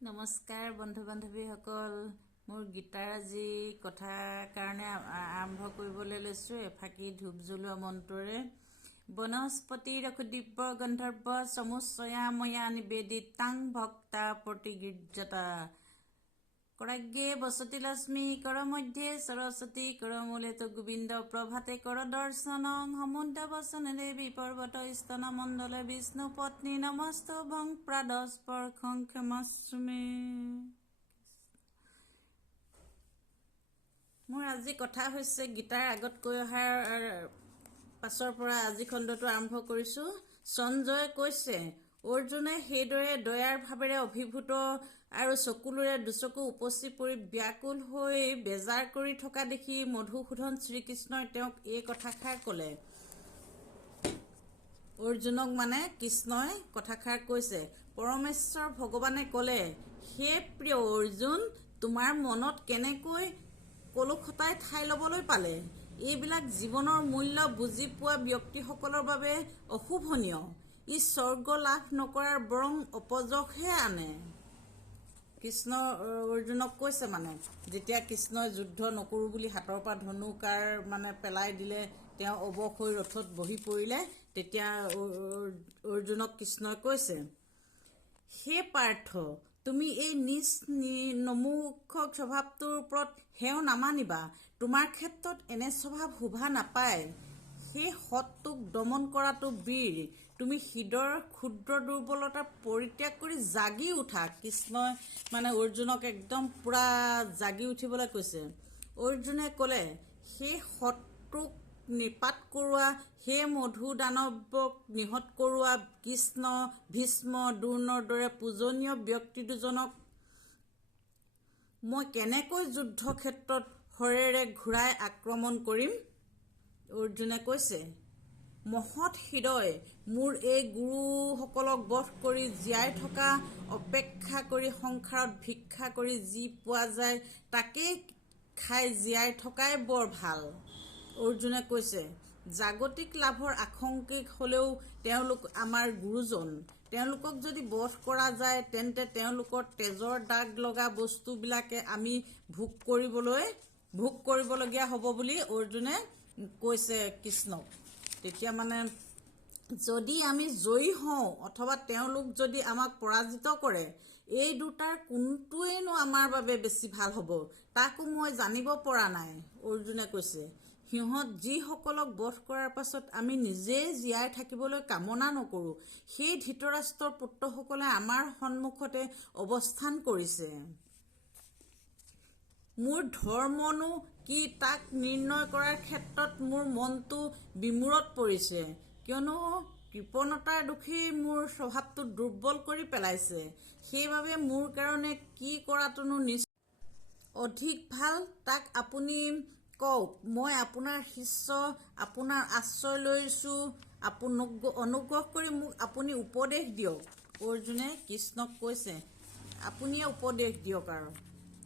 নমস্কাৰ বন্ধু বান্ধৱীসকল, মোৰ গীতাৰ আজি কথাৰ কাৰণে আৰম্ভ কৰিবলৈ লৈছোঁ। এফাকি ধূপ জ্বলোৱা মন্ত্ৰৰে বনস্পতি ৰঘুদিব্য গন্ধৰ্ব সমুচ্চয়া ময়া নিবেদিতাং ভক্তা প্ৰতিগৃহ্যতা কৰাজ্ঞে বসতি লক্ষ্মী কৰ মধ্যে সৰস্বতী কৰ মূলে তো গোবিন্দ প্ৰভাতে কৰ দৰ্শনং সমুদ্ৰ বচন দেৱী পৰ্বত স্তন মণ্ডলে বিষ্ণু পত্নী নমস্ত ভং প্ৰাদস্পৰ্শং ক্ষমাস্মে। মোৰ আজি কথা হৈছে গীতাৰ আগত কৈ অহাৰ পাছৰ পৰা আজি খণ্ডটো আৰম্ভ কৰিছোঁ। সঞ্জয়ে কৈছে, অৰ্জুনে সেইদৰে দয়াৰ ভাৱেৰে অভিভূত আৰু চকুলোৰে দুচকু উপচি পৰি ব্যাকুল হৈ বেজাৰ কৰি থকা দেখি মধুসূদন শ্ৰীকৃষ্ণই তেওঁক এই কথাষাৰ ক'লে। অৰ্জুনক মানে কৃষ্ণই কথাষাৰ কৈছে। পৰমেশ্বৰ ভগৱানে ক'লে, হে প্ৰিয় অৰ্জুন, তোমাৰ মনত কেনেকৈ কলুষতাই ঠাই ল'বলৈ পালে? এইবিলাক জীৱনৰ মূল্য বুজি পোৱা ব্যক্তিসকলৰ বাবে অশোভনীয়। ই স্বৰ্গ লাভ নকৰাৰ বৰং অপযশহে আনে। কৃষ্ণ অৰ্জুনক কৈছে, মানে যেতিয়া কৃষ্ণই যুদ্ধ নকৰোঁ বুলি হাতৰ পৰা ধনুকাৰ পেলাই দিলে, তেওঁ অৱশ হৈ ৰথত বহি পৰিলে, তেতিয়া অৰ্জুনক কৃষ্ণই কৈছে, হে পাৰ্থ, তুমি এই নিজ নমুখ স্বভাৱটোৰ ওপৰত হেও নামানিবা। তোমাৰ ক্ষেত্ৰত এনে স্বভাৱ শোভা নাপায়। সেই সৎটোক দমন কৰাটো বীৰ। তুমি হৃদয়ৰ ক্ষুদ্ৰ দুৰ্বলতা পৰিত্যাগ কৰি জাগি উঠা। কৃষ্ণই অৰ্জুনক একদম পূৰা জাগি উঠিবলৈ কৈছে। অৰ্জুনে ক'লে, সেই সৎটোক নিপাত কৰোৱা, সেই মধু দানৱক নিহত কৰোৱা কৃষ্ণ, ভীষ্ম, দ্ৰোণৰ দৰে পূজনীয় ব্যক্তি দুজনক মই কেনেকৈ যুদ্ধক্ষেত্ৰত শৰেৰে ঘূৰাই আক্ৰমণ কৰিম? অৰ্জুনে কৈছে, মহৎ হৃদয়, মোৰ এই গুৰুসকলক বধ কৰি জীয়াই থকা অপেক্ষা কৰি সংসাৰত ভিক্ষা কৰি যি পোৱা যায় তাকেই খাই জীয়াই থকাই বৰ ভাল। অৰ্জুনে কৈছে, জাগতিক লাভৰ আকাংক্ষিক হ'লেও তেওঁলোক আমাৰ গুৰুজন। তেওঁলোকক যদি বধ কৰা যায় তেন্তে তেওঁলোকৰ তেজৰ দাগ লগা বস্তুবিলাকে আমি ভোগ কৰিবলগীয়া হ'ব বুলি অৰ্জুনে কৈছে কৃষ্ণক। তেতিয়া যদি আমি জয়ী হওঁ অথবা তেওঁলোক যদি আমাক পৰাজিত কৰে, এই দুটাৰ কোনটোৱেনো আমাৰ বাবে বেছি ভাল হ'ব তাকো মই জানিব পৰা নাই। অৰ্জুনে কৈছে, যিসকলক বধ কৰাৰ পাছত আমি নিজেই জীয়াই থাকিবলৈ কামনা নকৰোঁ, সেই ধৃতৰাষ্ট্ৰৰ পুত্ৰসকলে আমাৰ সন্মুখতে অৱস্থান কৰিছে। মোৰ ধৰ্মনো কি তাক নিৰ্ণয় কৰাৰ ক্ষেত্ৰত মোৰ মনটো বিমূৰত পৰিছে, কিয়নো কৃপণতাৰ দোষেই মোৰ স্বভাৱটো দুৰ্বল কৰি পেলাইছে। সেইবাবে মোৰ কাৰণে কি কৰাটোনো অধিক ভাল তাক আপুনি কওক। মই আপোনাৰ শিষ্য, আপোনাৰ আশ্ৰয় লৈছোঁ, অনুগ্ৰহ কৰি মোক আপুনি উপদেশ দিয়ক। অৰ্জুনে কৃষ্ণক কৈছে, আপুনিয়ে উপদেশ দিয়ক আৰু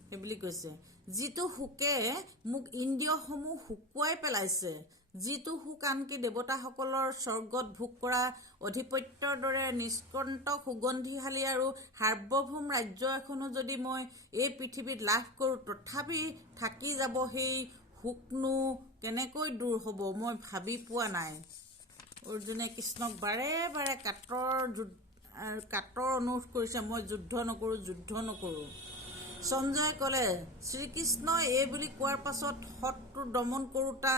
সেইবুলি কৈছে। যিটো শোকে মোক ইন্দ্ৰিয়সমূহ শুকুৱাই পেলাইছে, যিটো শোক আনকি দেৱতাসকলৰ স্বৰ্গত ভোগ কৰা আধিপত্যৰ দৰে নিষ্কণ্টক সুগন্ধিশালী আৰু সাৰ্বভৌম ৰাজ্য এখনো যদি মই এই পৃথিৱীত লাভ কৰোঁ, তথাপি থাকি যাব সেই শোকনো কেনেকৈ দূৰ হ'ব মই ভাবি পোৱা নাই। অৰ্জুনে কৃষ্ণক বাৰে বাৰে কাতৰ অনুৰোধ কৰিছে, মই যুদ্ধ নকৰোঁ। সঞ্জয়ে ক'লে, শ্ৰীকৃষ্ণই এই বুলি কোৱাৰ পাছত সৎটো দমন কৰোঁতা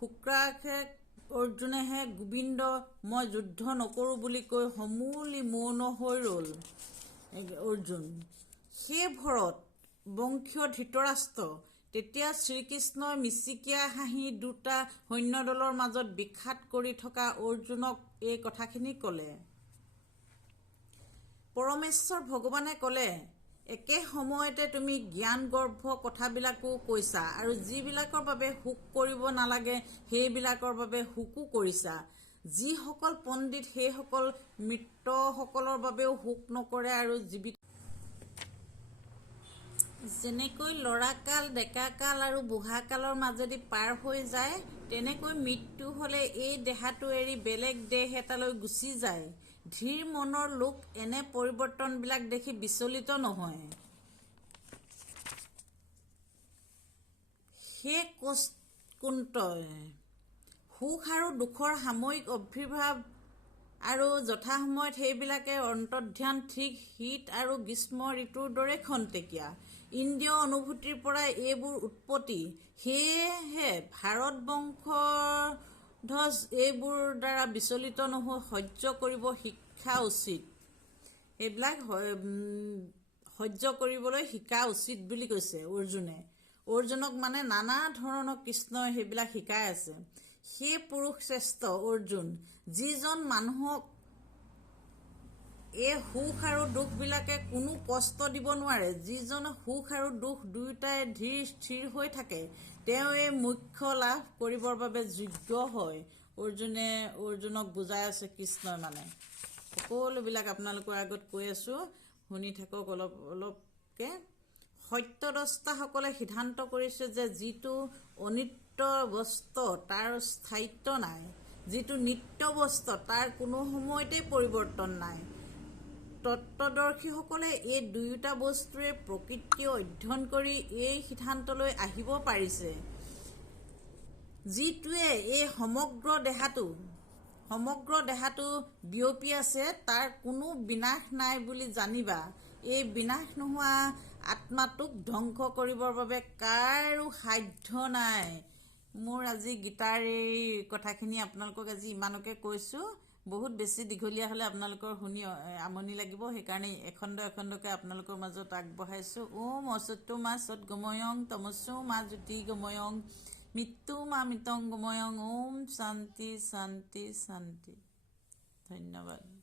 শুক্ৰাক্ষে অৰ্জুনেহে গোবিন্দ, মই যুদ্ধ নকৰোঁ বুলি কৈ সমূলি মৌন হৈ ৰ'ল। অৰ্জুন, হে ভৰত বংশীয় ধৃতৰাষ্ট্ৰ। তেতিয়া শ্ৰীকৃষ্ণই মিচিকিয়া হাঁহি দুটা সৈন্যদলৰ মাজত বিখাত কৰি থকা অৰ্জুনক এই কথাখিনি ক'লে। পৰমেশ্বৰ ভগৱানে ক'লে, একে সময়তে তুমি জ্ঞানগৰ্ভ কথাবিলাকো কৈছা আৰু যিবিলাকৰ বাবে শোক কৰিব নালাগে সেইবিলাকৰ বাবে শোকো কৰিছা। যিসকল পণ্ডিত সেইসকল মৃতসকলৰ বাবেও শোক নকৰে আৰু জীৱিত যেনেকৈ ল'ৰাকাল, ডেকাকাল আৰু বুঢ়াকালৰ মাজেদি পাৰ হৈ যায়, তেনেকৈ মৃত্যু হ'লে এই দেহাটো এৰি বেলেগ দেহ এটালৈ গুচি যায়। ধীৰ মনৰ লোক এনে পৰিৱৰ্তনবিলাক দেখি বিচলিত নহয়। সেই কুন্তই সুখ আৰু দুখৰ সাময়িক আবিৰ্ভাৱ আৰু যথাসময়ত সেইবিলাকে অন্তৰ্ধান ঠিক শীত আৰু গ্ৰীষ্ম ঋতুৰ দৰে খন্তেকীয়া। ইন্দ্ৰিয় অনুভূতিৰ পৰাই এইবোৰ উৎপত্তি। সেয়েহে ভাৰতবংশধজ এইবোৰ দ্বাৰা বিচলিত নহৈ সহ্য কৰিব শিক্ষা উচিত। এইবিলাক সহ্য কৰিবলৈ শিকা উচিত বুলি কৈছে অৰ্জুনে। অৰ্জুনক মানে নানা ধৰণৰ কৃষ্ণই সেইবিলাক শিকাই আছে। সেই পুৰুষ শ্ৰেষ্ঠ অৰ্জুন, যিজন মানুহক এই সুখ আৰু দুখবিলাকে কোনো কষ্ট দিব নোৱাৰে, যিজনে সুখ আৰু দুখ দুয়োটাই ধীৰ স্থিৰ হৈ থাকে, তেওঁ এই মোক্ষ লাভ কৰিবৰ বাবে যোগ্য হয়। অৰ্জুনক বুজাই আছে কৃষ্ণই। মানে সকলোবিলাক আপোনালোকৰ আগত কৈ আছোঁ, শুনি থাকক অলপকৈ। সত্যদ্ৰষ্টাসকলে সিদ্ধান্ত কৰিছে যে যিটো অনিত্য বস্তু তাৰ স্থায়িত্ব নাই, যিটো নিত্য বস্তু তাৰ কোনো সময়তে পৰিৱৰ্তন নাই। তত্ত্বদৰ্শীসকলে এই দুয়োটা বস্তুৰে প্ৰকৃতি অধ্যয়ন কৰি এই সিদ্ধান্তলৈ আহিব পাৰিছে, যিটোৱে এই সমগ্ৰ দেহাটো বিয়পি আছে তাৰ কোনো বিনাশ নাই বুলি জানিবা। এই বিনাশ নোহোৱা আত্মাটোক ধ্বংস কৰিবৰ বাবে কাৰো সাধ্য নাই। মোৰ আজি গীতাৰ এই কথাখিনি আপোনালোকক আজি ইমানকে কৈছোঁ। বহুত বেছি দীঘলীয়া হ'লে আপোনালোকৰ শুনি আমনি লাগিব, সেইকাৰণে এখণ্ডকৈ আপোনালোকৰ মাজত আগবঢ়াইছোঁ। ওম অসত্যো মা সৎ গময়ং তমস্যো মা জ্যোতি গময়ং মৃত্যু মা মৃতং গময়ং। ওম শান্তি শান্তি শান্তি। ধন্যবাদ।